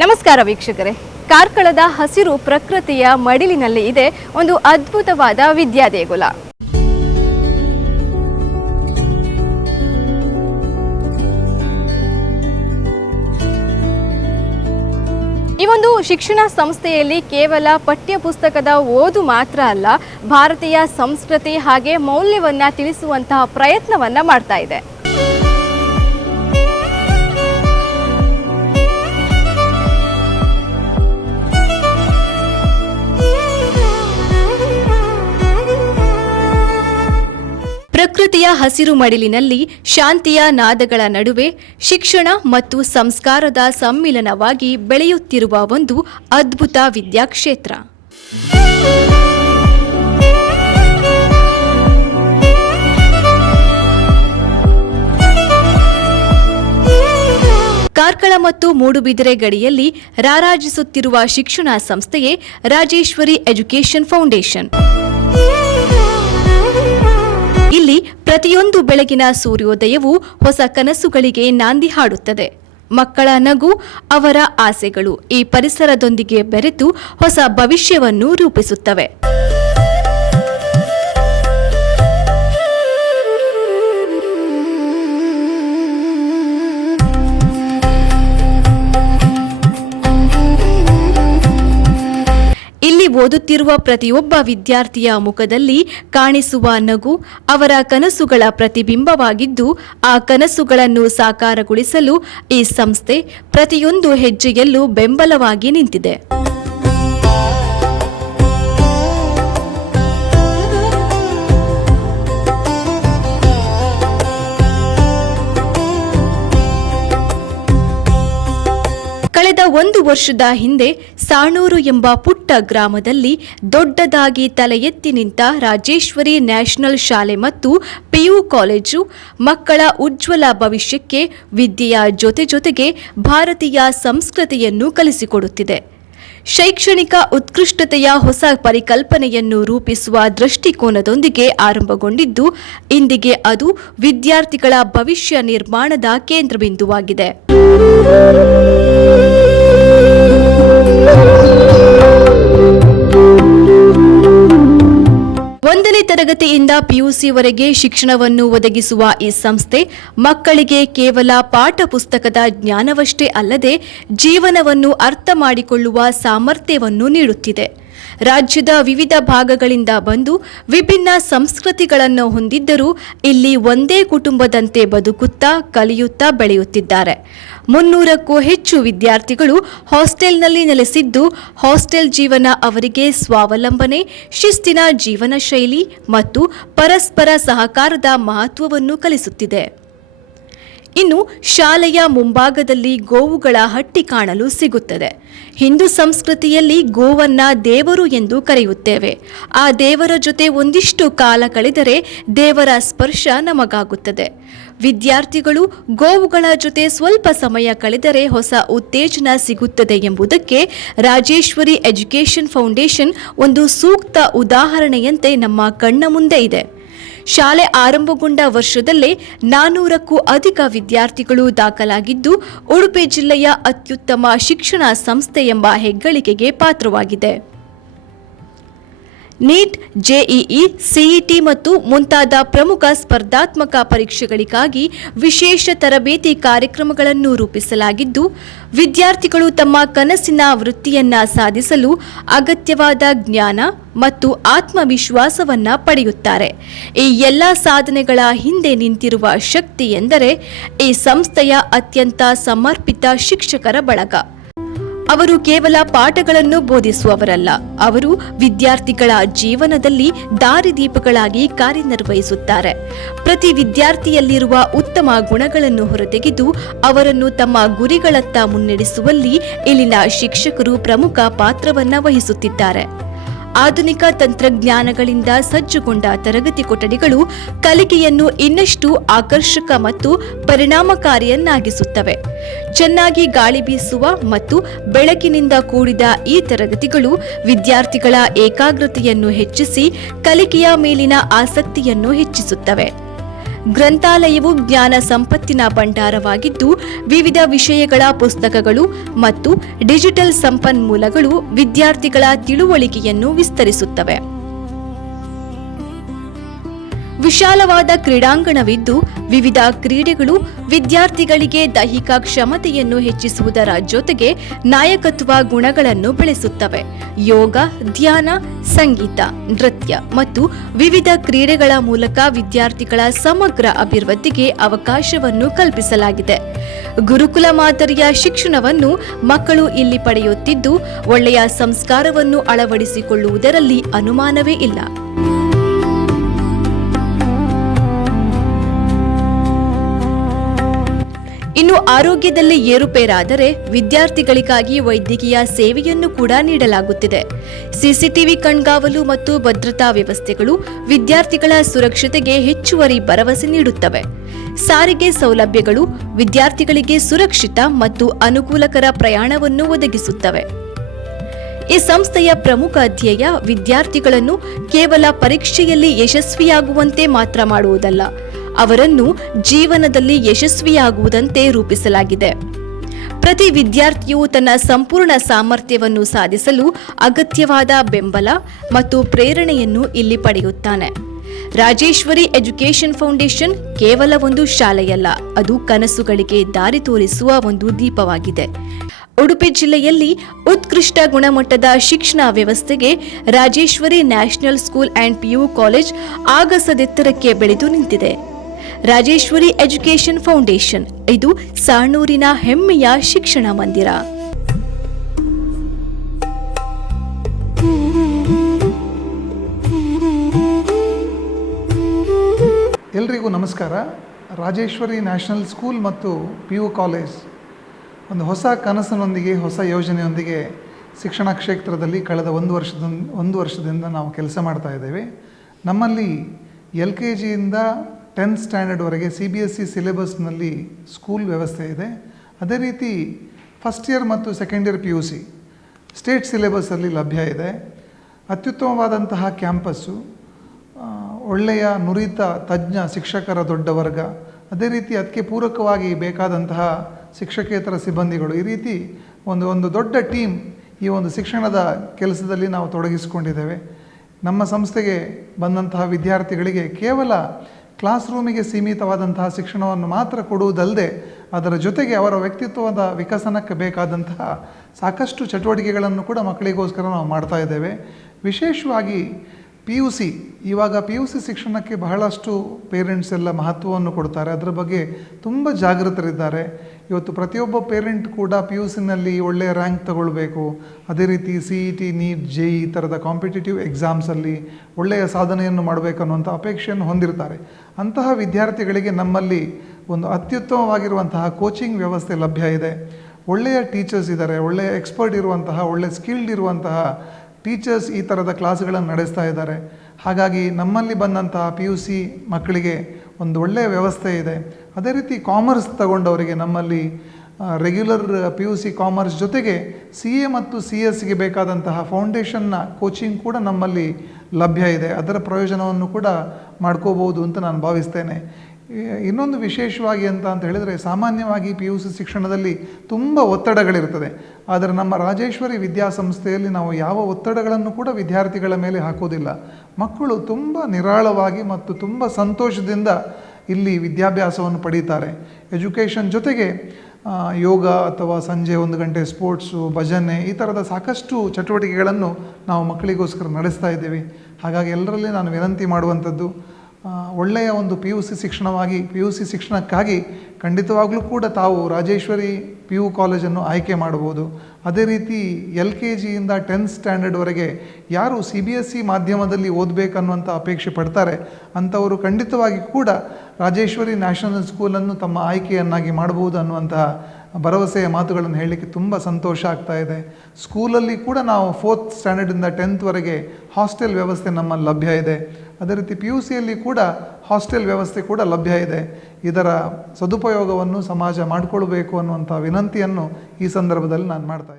ನಮಸ್ಕಾರ ವೀಕ್ಷಕರೇ. ಕಾರ್ಕಳದ ಹಸಿರು ಪ್ರಕೃತಿಯ ಮಡಿಲಿನಲ್ಲಿ ಇದೆ ಒಂದು ಅದ್ಭುತವಾದ ವಿದ್ಯಾದೇಗುಲ. ಈ ಒಂದು ಶಿಕ್ಷಣ ಸಂಸ್ಥೆಯಲ್ಲಿ ಕೇವಲ ಪಠ್ಯ ಪುಸ್ತಕದ ಓದು ಮಾತ್ರ ಅಲ್ಲ, ಭಾರತೀಯ ಸಂಸ್ಕೃತಿ ಹಾಗೆ ಮೌಲ್ಯವನ್ನ ತಿಳಿಸುವಂತಹ ಪ್ರಯತ್ನವನ್ನ ಮಾಡ್ತಾ ಇದೆ. ಪ್ರಕೃತಿಯ ಹಸಿರು ಮಡಿಲಿನಲ್ಲಿ ಶಾಂತಿಯ ನಾದಗಳ ನಡುವೆ ಶಿಕ್ಷಣ ಮತ್ತು ಸಂಸ್ಕಾರದ ಸಮ್ಮಿಲನವಾಗಿ ಬೆಳೆಯುತ್ತಿರುವ ಒಂದು ಅದ್ಭುತ ವಿದ್ಯಾಕ್ಷೇತ್ರ. ಕಾರ್ಕಳ ಮತ್ತು ಮೂಡುಬಿದಿರೆ ಗಡಿಯಲ್ಲಿ ರಾರಾಜಿಸುತ್ತಿರುವ ಶಿಕ್ಷಣ ಸಂಸ್ಥೆಯೇ ರಾಜೇಶ್ವರಿ ಎಜುಕೇಷನ್ ಫೌಂಡೇಶನ್. ಇಲ್ಲಿ ಪ್ರತಿಯೊಂದು ಬೆಳಗಿನ ಸೂರ್ಯೋದಯವು ಹೊಸ ಕನಸುಗಳಿಗೆ ನಾಂದಿ ಹಾಡುತ್ತದೆ. ಮಕ್ಕಳ ನಗು, ಅವರ ಆಸೆಗಳು ಈ ಪರಿಸರದೊಂದಿಗೆ ಬೆರೆತು ಹೊಸ ಭವಿಷ್ಯವನ್ನು ರೂಪಿಸುತ್ತವೆ. ಇಲ್ಲಿ ಓದುತ್ತಿರುವ ಪ್ರತಿಯೊಬ್ಬ ವಿದ್ಯಾರ್ಥಿಯ ಮುಖದಲ್ಲಿ ಕಾಣಿಸುವ ನಗು ಅವರ ಕನಸುಗಳ ಪ್ರತಿಬಿಂಬವಾಗಿದ್ದು, ಆ ಕನಸುಗಳನ್ನು ಸಾಕಾರಗೊಳಿಸಲು ಈ ಸಂಸ್ಥೆ ಪ್ರತಿಯೊಂದು ಹೆಜ್ಜೆಯಲ್ಲೂ ಬೆಂಬಲವಾಗಿ ನಿಂತಿದೆ. ಕಳೆದ 1 ವರ್ಷದ ಹಿಂದೆ ಸಾಣೂರು ಎಂಬ ಪುಟ್ಟ ಗ್ರಾಮದಲ್ಲಿ ದೊಡ್ಡದಾಗಿ ತಲೆ ಎತ್ತಿ ನಿಂತ ರಾಜೇಶ್ವರಿ ನ್ಯಾಷನಲ್ ಶಾಲೆ ಮತ್ತು ಪಿಯು ಕಾಲೇಜು ಮಕ್ಕಳ ಉಜ್ವಲ ಭವಿಷ್ಯಕ್ಕೆ ವಿದ್ಯೆಯ ಜೊತೆಗೆ ಭಾರತೀಯ ಸಂಸ್ಕೃತಿಯನ್ನು ಕಲಿಸಿಕೊಡುತ್ತಿದೆ. ಶೈಕ್ಷಣಿಕ ಉತ್ಕೃಷ್ಟತೆಯ ಹೊಸ ಪರಿಕಲ್ಪನೆಯನ್ನು ರೂಪಿಸುವ ದೃಷ್ಟಿಕೋನದೊಂದಿಗೆ ಆರಂಭಗೊಂಡಿದ್ದು, ಇಂದಿಗೆ ಅದು ವಿದ್ಯಾರ್ಥಿಗಳ ಭವಿಷ್ಯ ನಿರ್ಮಾಣದ ಕೇಂದ್ರಬಿಂದುವಾಗಿದೆ. 1ನೇ ತರಗತಿಯಿಂದ ಪಿಯುಸಿವರೆಗೆ ಶಿಕ್ಷಣವನ್ನು ಒದಗಿಸುವ ಈ ಸಂಸ್ಥೆ ಮಕ್ಕಳಿಗೆ ಕೇವಲ ಪಾಠ ಪುಸ್ತಕದ ಜ್ಞಾನವಷ್ಟೇ ಅಲ್ಲದೆ ಜೀವನವನ್ನು ಅರ್ಥ ಮಾಡಿಕೊಳ್ಳುವ ಸಾಮರ್ಥ್ಯವನ್ನು ನೀಡುತ್ತಿದೆ. ರಾಜ್ಯದ ವಿವಿಧ ಭಾಗಗಳಿಂದ ಬಂದು ವಿಭಿನ್ನ ಸಂಸ್ಕೃತಿಗಳನ್ನು ಹೊಂದಿದ್ದರೂ ಇಲ್ಲಿ ಒಂದೇ ಕುಟುಂಬದಂತೆ ಬದುಕುತ್ತಾ ಕಲಿಯುತ್ತಾ ಬೆಳೆಯುತ್ತಿದ್ದಾರೆ. 300ಕ್ಕೂ ಹೆಚ್ಚು ವಿದ್ಯಾರ್ಥಿಗಳು ಹಾಸ್ಟೆಲ್ನಲ್ಲಿ ನೆಲೆಸಿದ್ದು, ಹಾಸ್ಟೆಲ್ ಜೀವನ ಅವರಿಗೆ ಸ್ವಾವಲಂಬನೆ, ಶಿಸ್ತಿನ ಜೀವನ ಶೈಲಿ ಮತ್ತು ಪರಸ್ಪರ ಸಹಕಾರದ ಮಹತ್ವವನ್ನು ಕಲಿಸುತ್ತಿದೆ. ಇನ್ನು ಶಾಲೆಯ ಮುಂಭಾಗದಲ್ಲಿ ಗೋವುಗಳ ಹಟ್ಟಿ ಕಾಣಲು ಸಿಗುತ್ತದೆ. ಹಿಂದೂ ಸಂಸ್ಕೃತಿಯಲ್ಲಿ ಗೋವನ್ನ ದೇವರು ಎಂದು ಕರೆಯುತ್ತೇವೆ. ಆ ದೇವರ ಜೊತೆ ಒಂದಿಷ್ಟು ಕಾಲ ಕಳೆದರೆ ದೇವರ ಸ್ಪರ್ಶ ನಮಗಾಗುತ್ತದೆ. ವಿದ್ಯಾರ್ಥಿಗಳು ಗೋವುಗಳ ಜೊತೆ ಸ್ವಲ್ಪ ಸಮಯ ಕಳೆದರೆ ಹೊಸ ಉತ್ತೇಜನ ಸಿಗುತ್ತದೆ ಎಂಬುದಕ್ಕೆ ರಾಜೇಶ್ವರಿ ಎಜುಕೇಷನ್ ಫೌಂಡೇಶನ್ ಒಂದು ಸೂಕ್ತ ಉದಾಹರಣೆಯಂತೆ ನಮ್ಮ ಕಣ್ಣ ಮುಂದೆ ಇದೆ. ಶಾಲೆ ಆರಂಭಗೊಂಡ ವರ್ಷದಲ್ಲೇ 400ಕ್ಕೂ ಅಧಿಕ ವಿದ್ಯಾರ್ಥಿಗಳು ದಾಖಲಾಗಿದ್ದು, ಉಡುಪಿ ಜಿಲ್ಲೆಯ ಅತ್ಯುತ್ತಮ ಶಿಕ್ಷಣ ಸಂಸ್ಥೆ ಎಂಬ ಹೆಗ್ಗಳಿಕೆಗೆ ಪಾತ್ರವಾಗಿದೆ. ನೀಟ್, ಜೆಇಇ, ಸಿಇಟಿ ಮತ್ತು ಮುಂತಾದ ಪ್ರಮುಖ ಸ್ಪರ್ಧಾತ್ಮಕ ಪರೀಕ್ಷೆಗಳಿಗಾಗಿ ವಿಶೇಷ ತರಬೇತಿ ಕಾರ್ಯಕ್ರಮಗಳನ್ನು ರೂಪಿಸಲಾಗಿದ್ದು, ವಿದ್ಯಾರ್ಥಿಗಳು ತಮ್ಮ ಕನಸಿನ ವೃತ್ತಿಯನ್ನ ಸಾಧಿಸಲು ಅಗತ್ಯವಾದ ಜ್ಞಾನ ಮತ್ತು ಆತ್ಮವಿಶ್ವಾಸವನ್ನ ಪಡೆಯುತ್ತಾರೆ. ಈ ಎಲ್ಲ ಸಾಧನೆಗಳ ಹಿಂದೆ ನಿಂತಿರುವ ಶಕ್ತಿ ಎಂದರೆ ಈ ಸಂಸ್ಥೆಯ ಅತ್ಯಂತ ಸಮರ್ಪಿತ ಶಿಕ್ಷಕರ ಬಳಗ. ಅವರು ಕೇವಲ ಪಾಠಗಳನ್ನು ಬೋಧಿಸುವವರಲ್ಲ, ಅವರು ವಿದ್ಯಾರ್ಥಿಗಳ ಜೀವನದಲ್ಲಿ ದಾರಿದೀಪಗಳಾಗಿ ಕಾರ್ಯನಿರ್ವಹಿಸುತ್ತಾರೆ. ಪ್ರತಿ ವಿದ್ಯಾರ್ಥಿಯಲ್ಲಿರುವ ಉತ್ತಮ ಗುಣಗಳನ್ನು ಹೊರತೆಗೆದು ಅವರನ್ನು ತಮ್ಮ ಗುರಿಗಳತ್ತ ಮುನ್ನಡೆಸುವಲ್ಲಿ ಇಲ್ಲಿನ ಶಿಕ್ಷಕರು ಪ್ರಮುಖ ಪಾತ್ರವನ್ನು ವಹಿಸುತ್ತಿದ್ದಾರೆ. ಆಧುನಿಕ ತಂತ್ರಜ್ಞಾನಗಳಿಂದ ಸಜ್ಜುಗೊಂಡ ತರಗತಿ ಕೊಠಡಿಗಳು ಕಲಿಕೆಯನ್ನು ಇನ್ನಷ್ಟು ಆಕರ್ಷಕ ಮತ್ತು ಪರಿಣಾಮಕಾರಿಯನ್ನಾಗಿಸುತ್ತವೆ. ಚೆನ್ನಾಗಿ ಗಾಳಿ ಬೀಸುವ ಮತ್ತು ಬೆಳಕಿನಿಂದ ಕೂಡಿದ ಈ ತರಗತಿಗಳು ವಿದ್ಯಾರ್ಥಿಗಳ ಏಕಾಗ್ರತೆಯನ್ನು ಹೆಚ್ಚಿಸಿ ಕಲಿಕೆಯ ಮೇಲಿನ ಆಸಕ್ತಿಯನ್ನು ಹೆಚ್ಚಿಸುತ್ತವೆ. ಗ್ರಂಥಾಲಯವು ಜ್ಞಾನ ಸಂಪತ್ತಿನ ಭಂಡಾರವಾಗಿದ್ದು ವಿವಿಧ ವಿಷಯಗಳ ಪುಸ್ತಕಗಳು ಮತ್ತು ಡಿಜಿಟಲ್ ಸಂಪನ್ಮೂಲಗಳು ವಿದ್ಯಾರ್ಥಿಗಳ ತಿಳುವಳಿಕೆಯನ್ನು ವಿಸ್ತರಿಸುತ್ತವೆ. ವಿಶಾಲವಾದ ಕ್ರೀಡಾಂಗಣವಿದ್ದು ವಿವಿಧ ಕ್ರೀಡೆಗಳು ವಿದ್ಯಾರ್ಥಿಗಳಿಗೆ ದೈಹಿಕ ಕ್ಷಮತೆಯನ್ನು ಹೆಚ್ಚಿಸುವುದರ ಜೊತೆಗೆ ನಾಯಕತ್ವ ಗುಣಗಳನ್ನು ಬೆಳೆಸುತ್ತವೆ. ಯೋಗ, ಧ್ಯಾನ, ಸಂಗೀತ, ನೃತ್ಯ ಮತ್ತು ವಿವಿಧ ಕ್ರೀಡೆಗಳ ಮೂಲಕ ವಿದ್ಯಾರ್ಥಿಗಳ ಸಮಗ್ರ ಅಭಿವೃದ್ಧಿಗೆ ಅವಕಾಶವನ್ನು ಕಲ್ಪಿಸಲಾಗಿದೆ. ಗುರುಕುಲ ಮಾದರಿಯ ಶಿಕ್ಷಣವನ್ನು ಮಕ್ಕಳು ಇಲ್ಲಿ ಪಡೆಯುತ್ತಿದ್ದು ಒಳ್ಳೆಯ ಸಂಸ್ಕಾರವನ್ನು ಅಳವಡಿಸಿಕೊಳ್ಳುವುದರಲ್ಲಿ ಅನುಮಾನವೇ ಇಲ್ಲ. ಇನ್ನು ಆರೋಗ್ಯದಲ್ಲಿ ಏರುಪೇರಾದರೆ ವಿದ್ಯಾರ್ಥಿಗಳಿಗಾಗಿ ವೈದ್ಯಕೀಯ ಸೇವೆಯನ್ನು ಕೂಡ ನೀಡಲಾಗುತ್ತಿದೆ. ಸಿಸಿಟಿವಿ ಕಣ್ಗಾವಲು ಮತ್ತು ಭದ್ರತಾ ವ್ಯವಸ್ಥೆಗಳು ವಿದ್ಯಾರ್ಥಿಗಳ ಸುರಕ್ಷತೆಗೆ ಹೆಚ್ಚುವರಿ ಭರವಸೆ ನೀಡುತ್ತವೆ. ಸಾರಿಗೆ ಸೌಲಭ್ಯಗಳು ವಿದ್ಯಾರ್ಥಿಗಳಿಗೆ ಸುರಕ್ಷಿತ ಮತ್ತು ಅನುಕೂಲಕರ ಪ್ರಯಾಣವನ್ನು ಒದಗಿಸುತ್ತವೆ. ಈ ಸಂಸ್ಥೆಯ ಪ್ರಮುಖ ಧ್ಯೇಯ ವಿದ್ಯಾರ್ಥಿಗಳನ್ನು ಕೇವಲ ಪರೀಕ್ಷೆಯಲ್ಲಿ ಯಶಸ್ವಿಯಾಗುವಂತೆ ಮಾತ್ರ ಮಾಡುವುದಲ್ಲ, ಅವರನ್ನು ಜೀವನದಲ್ಲಿ ಯಶಸ್ವಿಯಾಗುವುದಂತೆ ರೂಪಿಸಲಾಗಿದೆ. ಪ್ರತಿ ವಿದ್ಯಾರ್ಥಿಯು ತನ್ನ ಸಂಪೂರ್ಣ ಸಾಮರ್ಥ್ಯವನ್ನು ಸಾಧಿಸಲು ಅಗತ್ಯವಾದ ಬೆಂಬಲ ಮತ್ತು ಪ್ರೇರಣೆಯನ್ನು ಇಲ್ಲಿ ಪಡೆಯುತ್ತಾನೆ. ರಾಜೇಶ್ವರಿ ಎಜುಕೇಷನ್ ಫೌಂಡೇಶನ್ ಕೇವಲ ಒಂದು ಶಾಲೆಯಲ್ಲ, ಅದು ಕನಸುಗಳಿಗೆ ದಾರಿ ತೋರಿಸುವ ಒಂದು ದೀಪವಾಗಿದೆ. ಉಡುಪಿ ಜಿಲ್ಲೆಯಲ್ಲಿ ಉತ್ಕೃಷ್ಟ ಗುಣಮಟ್ಟದ ಶಿಕ್ಷಣ ವ್ಯವಸ್ಥೆಗೆ Rajeshwari national school and PU college ಆಗಸದೆತ್ತರಕ್ಕೆ ಬೆಳೆದು ನಿಂತಿದೆ. ರಾಜೇಶ್ವರಿ ಎಜುಕೇಷನ್ ಫೌಂಡೇಶನ್ ಇದು ಸಾಣೂರಿನ ಹೆಮ್ಮೆಯ ಶಿಕ್ಷಣ ಮಂದಿರ. ಎಲ್ರಿಗೂ ನಮಸ್ಕಾರ. ರಾಜೇಶ್ವರಿ ನ್ಯಾಷನಲ್ ಸ್ಕೂಲ್ ಮತ್ತು PU ಕಾಲೇಜ್ ಒಂದು ಹೊಸ ಕನಸಿನೊಂದಿಗೆ, ಹೊಸ ಯೋಜನೆಯೊಂದಿಗೆ ಶಿಕ್ಷಣ ಕ್ಷೇತ್ರದಲ್ಲಿ ಕಳೆದ ಒಂದು ವರ್ಷದಿಂದ ನಾವು ಕೆಲಸ ಮಾಡ್ತಾ ಇದ್ದೇವೆ. ನಮ್ಮಲ್ಲಿ LKGಯಿಂದ 10th ಸ್ಟ್ಯಾಂಡರ್ಡ್ವರೆಗೆ CBSE ಸಿಲೆಬಸ್ನಲ್ಲಿ ಸ್ಕೂಲ್ ವ್ಯವಸ್ಥೆ ಇದೆ. ಅದೇ ರೀತಿ ಫಸ್ಟ್ ಇಯರ್ ಮತ್ತು ಸೆಕೆಂಡ್ ಇಯರ್ PUC ಸ್ಟೇಟ್ ಸಿಲೆಬಸ್ಸಲ್ಲಿ ಲಭ್ಯ ಇದೆ. ಅತ್ಯುತ್ತಮವಾದಂತಹ ಕ್ಯಾಂಪಸ್ಸು, ಒಳ್ಳೆಯ ನುರಿತ ತಜ್ಞ ಶಿಕ್ಷಕರ ದೊಡ್ಡ ವರ್ಗ, ಅದೇ ರೀತಿ ಅದಕ್ಕೆ ಪೂರಕವಾಗಿ ಬೇಕಾದಂತಹ ಶಿಕ್ಷಕೇತರ ಸಿಬ್ಬಂದಿಗಳು, ಈ ರೀತಿ ಒಂದು ದೊಡ್ಡ ಟೀಮ್ ಈ ಒಂದು ಶಿಕ್ಷಣದ ಕೆಲಸದಲ್ಲಿ ನಾವು ತೊಡಗಿಸಿಕೊಂಡಿದ್ದೇವೆ. ನಮ್ಮ ಸಂಸ್ಥೆಗೆ ಬಂದಂತಹ ವಿದ್ಯಾರ್ಥಿಗಳಿಗೆ ಕೇವಲ ಕ್ಲಾಸ್ ರೂಮಿಗೆ ಸೀಮಿತವಾದಂತಹ ಶಿಕ್ಷಣವನ್ನು ಮಾತ್ರ ಕೊಡುವುದಲ್ಲದೆ ಅದರ ಜೊತೆಗೆ ಅವರ ವ್ಯಕ್ತಿತ್ವದ ವಿಕಸನಕ್ಕೆ ಬೇಕಾದಂತಹ ಸಾಕಷ್ಟು ಚಟುವಟಿಕೆಗಳನ್ನು ಕೂಡ ಮಕ್ಕಳಿಗೋಸ್ಕರ ನಾವು ಮಾಡ್ತಾ ಇದ್ದೇವೆ. ವಿಶೇಷವಾಗಿ ಇವಾಗ PUC ಶಿಕ್ಷಣಕ್ಕೆ ಬಹಳಷ್ಟು ಪೇರೆಂಟ್ಸ್ ಎಲ್ಲ ಮಹತ್ವವನ್ನು ಕೊಡ್ತಾರೆ, ಅದರ ಬಗ್ಗೆ ತುಂಬ ಜಾಗೃತರಿದ್ದಾರೆ. ಇವತ್ತು ಪ್ರತಿಯೊಬ್ಬ ಪೇರೆಂಟ್ ಕೂಡ PUCನಲ್ಲಿ ಒಳ್ಳೆಯ ರ್ಯಾಂಕ್ ತಗೊಳ್ಬೇಕು, ಅದೇ ರೀತಿ CET, NEET, JEE ಈ ಥರದ ಕಾಂಪಿಟೇಟಿವ್ ಎಕ್ಸಾಮ್ಸಲ್ಲಿ ಒಳ್ಳೆಯ ಸಾಧನೆಯನ್ನು ಮಾಡಬೇಕು ಅನ್ನುವಂಥ ಅಪೇಕ್ಷೆಯನ್ನು ಹೊಂದಿರ್ತಾರೆ. ಅಂತಹ ವಿದ್ಯಾರ್ಥಿಗಳಿಗೆ ನಮ್ಮಲ್ಲಿ ಒಂದು ಅತ್ಯುತ್ತಮವಾಗಿರುವಂತಹ ಕೋಚಿಂಗ್ ವ್ಯವಸ್ಥೆ ಲಭ್ಯ ಇದೆ. ಒಳ್ಳೆಯ ಟೀಚರ್ಸ್ ಇದ್ದಾರೆ, ಒಳ್ಳೆಯ ಎಕ್ಸ್ಪರ್ಟ್ ಇರುವಂತಹ, ಒಳ್ಳೆಯ ಸ್ಕಿಲ್ಡ್ ಇರುವಂತಹ ಟೀಚರ್ಸ್ ಈ ಥರದ ಕ್ಲಾಸ್ಗಳನ್ನು ನಡೆಸ್ತಾ ಇದ್ದಾರೆ. ಹಾಗಾಗಿ ನಮ್ಮಲ್ಲಿ ಬಂದಂತಹ PUC ಮಕ್ಕಳಿಗೆ ಒಂದು ಒಳ್ಳೆಯ ವ್ಯವಸ್ಥೆ ಇದೆ. ಅದೇ ರೀತಿ ಕಾಮರ್ಸ್ ತಗೊಂಡವರಿಗೆ ನಮ್ಮಲ್ಲಿ ರೆಗ್ಯುಲರ್ PUC ಕಾಮರ್ಸ್ ಜೊತೆಗೆ CA ಮತ್ತು CS ಬೇಕಾದಂತಹ ಫೌಂಡೇಶನ್ನ ಕೋಚಿಂಗ್ ಕೂಡ ನಮ್ಮಲ್ಲಿ ಲಭ್ಯ ಇದೆ. ಅದರ ಪ್ರಯೋಜನವನ್ನು ಕೂಡ ಮಾಡ್ಕೋಬೋದು ಅಂತ ನಾನು ಭಾವಿಸ್ತೇನೆ. ಇನ್ನೊಂದು ವಿಶೇಷವಾಗಿ ಅಂತ ಹೇಳಿದರೆ, ಸಾಮಾನ್ಯವಾಗಿ PUC ಶಿಕ್ಷಣದಲ್ಲಿ ತುಂಬ ಒತ್ತಡಗಳಿರ್ತದೆ. ಆದರೆ ನಮ್ಮ ರಾಜೇಶ್ವರಿ ವಿದ್ಯಾಸಂಸ್ಥೆಯಲ್ಲಿ ನಾವು ಯಾವ ಒತ್ತಡಗಳನ್ನು ಕೂಡ ವಿದ್ಯಾರ್ಥಿಗಳ ಮೇಲೆ ಹಾಕೋದಿಲ್ಲ. ಮಕ್ಕಳು ತುಂಬ ನಿರಾಳವಾಗಿ ಮತ್ತು ತುಂಬ ಸಂತೋಷದಿಂದ ಇಲ್ಲಿ ವಿದ್ಯಾಭ್ಯಾಸವನ್ನು ಪಡೀತಾರೆ. ಎಜುಕೇಷನ್ ಜೊತೆಗೆ ಯೋಗ ಅಥವಾ ಸಂಜೆ 1 ಗಂಟೆ ಸ್ಪೋರ್ಟ್ಸು, ಭಜನೆ ಈ ಥರದ ಸಾಕಷ್ಟು ಚಟುವಟಿಕೆಗಳನ್ನು ನಾವು ಮಕ್ಕಳಿಗೋಸ್ಕರ ನಡೆಸ್ತಾ ಇದ್ದೀವಿ. ಹಾಗಾಗಿ ಎಲ್ಲರಲ್ಲಿ ನಾನು ವಿನಂತಿ ಮಾಡುವಂಥದ್ದು, ಒಳ್ಳೆಯ ಒಂದು PUC ಶಿಕ್ಷಣಕ್ಕಾಗಿ ಖಂಡಿತವಾಗಲೂ ಕೂಡ ತಾವು ರಾಜೇಶ್ವರಿ PU ಕಾಲೇಜನ್ನು ಆಯ್ಕೆ ಮಾಡಬಹುದು. ಅದೇ ರೀತಿ LKGಯಿಂದ 10th ಸ್ಟ್ಯಾಂಡರ್ಡ್ವರೆಗೆ ಯಾರು CBSE ಮಾಧ್ಯಮದಲ್ಲಿ ಓದಬೇಕನ್ನುವಂಥ ಅಪೇಕ್ಷೆ ಪಡ್ತಾರೆ ಅಂಥವರು ಖಂಡಿತವಾಗಿ ಕೂಡ ರಾಜೇಶ್ವರಿ ನ್ಯಾಷನಲ್ ಸ್ಕೂಲನ್ನು ತಮ್ಮ ಆಯ್ಕೆಯನ್ನಾಗಿ ಮಾಡಬಹುದು ಅನ್ನುವಂತಹ ಭರವಸೆಯ ಮಾತುಗಳನ್ನು ಹೇಳಲಿಕ್ಕೆ ತುಂಬ ಸಂತೋಷ ಆಗ್ತಾ ಇದೆ. ಸ್ಕೂಲಲ್ಲಿ ಕೂಡ ನಾವು 4th ಸ್ಟ್ಯಾಂಡರ್ಡಿಂದ 10thವರೆಗೆ ಹಾಸ್ಟೆಲ್ ವ್ಯವಸ್ಥೆ ನಮ್ಮಲ್ಲಿ ಲಭ್ಯ ಇದೆ. ಅದೇ ರೀತಿ PUCಯಲ್ಲಿ ಕೂಡ ಹಾಸ್ಟೆಲ್ ವ್ಯವಸ್ಥೆ ಕೂಡ ಲಭ್ಯ ಇದೆ. ಇದರ ಸದುಪಯೋಗವನ್ನು ಸಮಾಜ ಮಾಡಿಕೊಳ್ಬೇಕು ಅನ್ನುವಂಥ ವಿನಂತಿಯನ್ನು ಈ ಸಂದರ್ಭದಲ್ಲಿ ನಾನು ಮಾಡ್ತಾ ಇದ್ದೇನೆ.